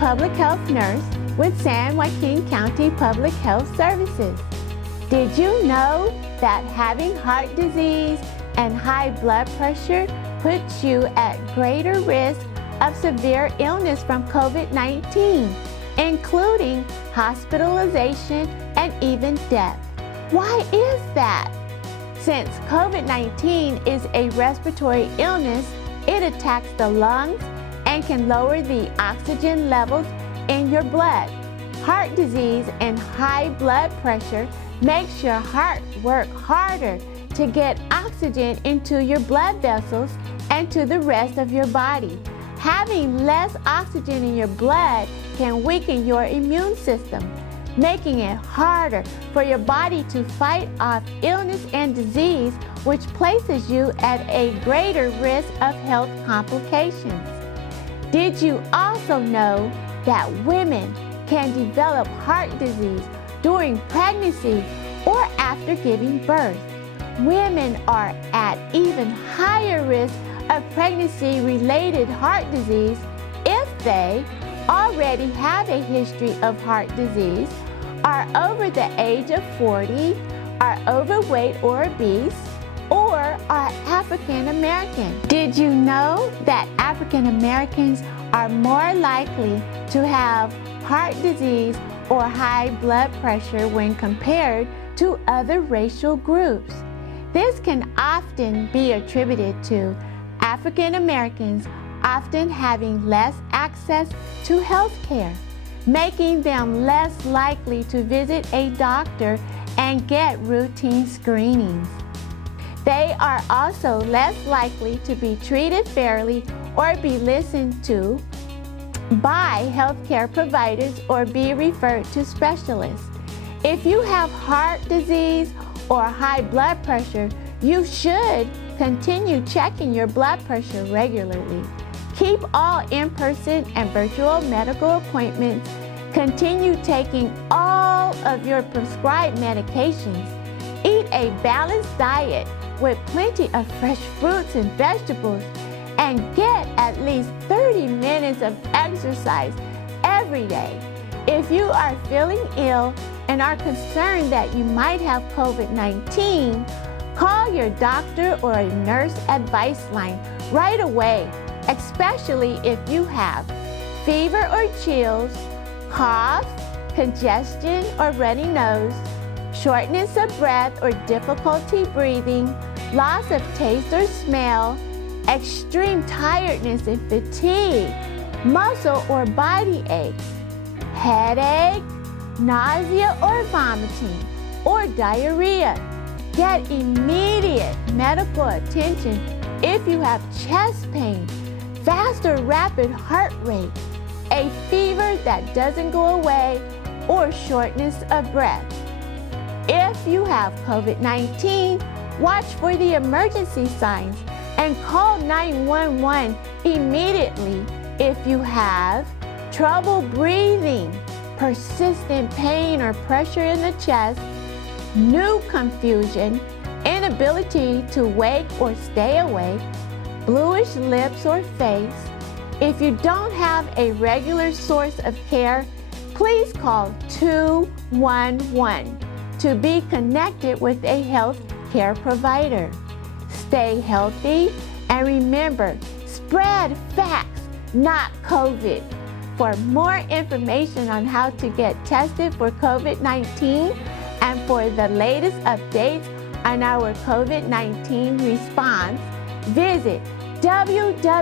Public Health Nurse with San Joaquin County Public Health Services. Did you know that having heart disease and high blood pressure puts you at greater risk of severe illness from COVID-19, including hospitalization and even death? Why is that? Since COVID-19 is a respiratory illness, it attacks the lungs and can lower the oxygen levels in your blood. Heart disease and high blood pressure makes your heart work harder to get oxygen into your blood vessels and to the rest of your body. Having less oxygen in your blood can weaken your immune system, making it harder for your body to fight off illness and disease, which places you at a greater risk of health complications. Did you also know that women can develop heart disease during pregnancy or after giving birth? Women are at even higher risk of pregnancy-related heart disease if they already have a history of heart disease, are over the age of 40, are overweight or obese, or are African American. Did you know that African Americans are more likely to have heart disease or high blood pressure when compared to other racial groups? This can often be attributed to African Americans often having less access to health care, making them less likely to visit a doctor and get routine screenings. They are also less likely to be treated fairly or be listened to by healthcare providers or be referred to specialists. If you have heart disease or high blood pressure, you should continue checking your blood pressure regularly. Keep all in-person and virtual medical appointments. Continue taking all of your prescribed medications. Eat a balanced diet with plenty of fresh fruits and vegetables, and get at least 30 minutes of exercise every day. If you are feeling ill and are concerned that you might have COVID-19, call your doctor or a nurse advice line right away, especially if you have fever or chills, cough, congestion or runny nose, shortness of breath or difficulty breathing, loss of taste or smell, extreme tiredness and fatigue, muscle or body aches, headache, nausea or vomiting, or diarrhea. Get immediate medical attention if you have chest pain, fast or rapid heart rate, a fever that doesn't go away, or shortness of breath. If you have COVID-19, watch for the emergency signs and call 911 immediately if you have trouble breathing, persistent pain or pressure in the chest, new confusion, inability to wake or stay awake, bluish lips or face. If you don't have a regular source of care, please call 211 to be connected with a health care provider. Stay healthy and remember, spread facts, not COVID. For more information on how to get tested for COVID-19 and for the latest updates on our COVID-19 response, visit www.sjcphs.org.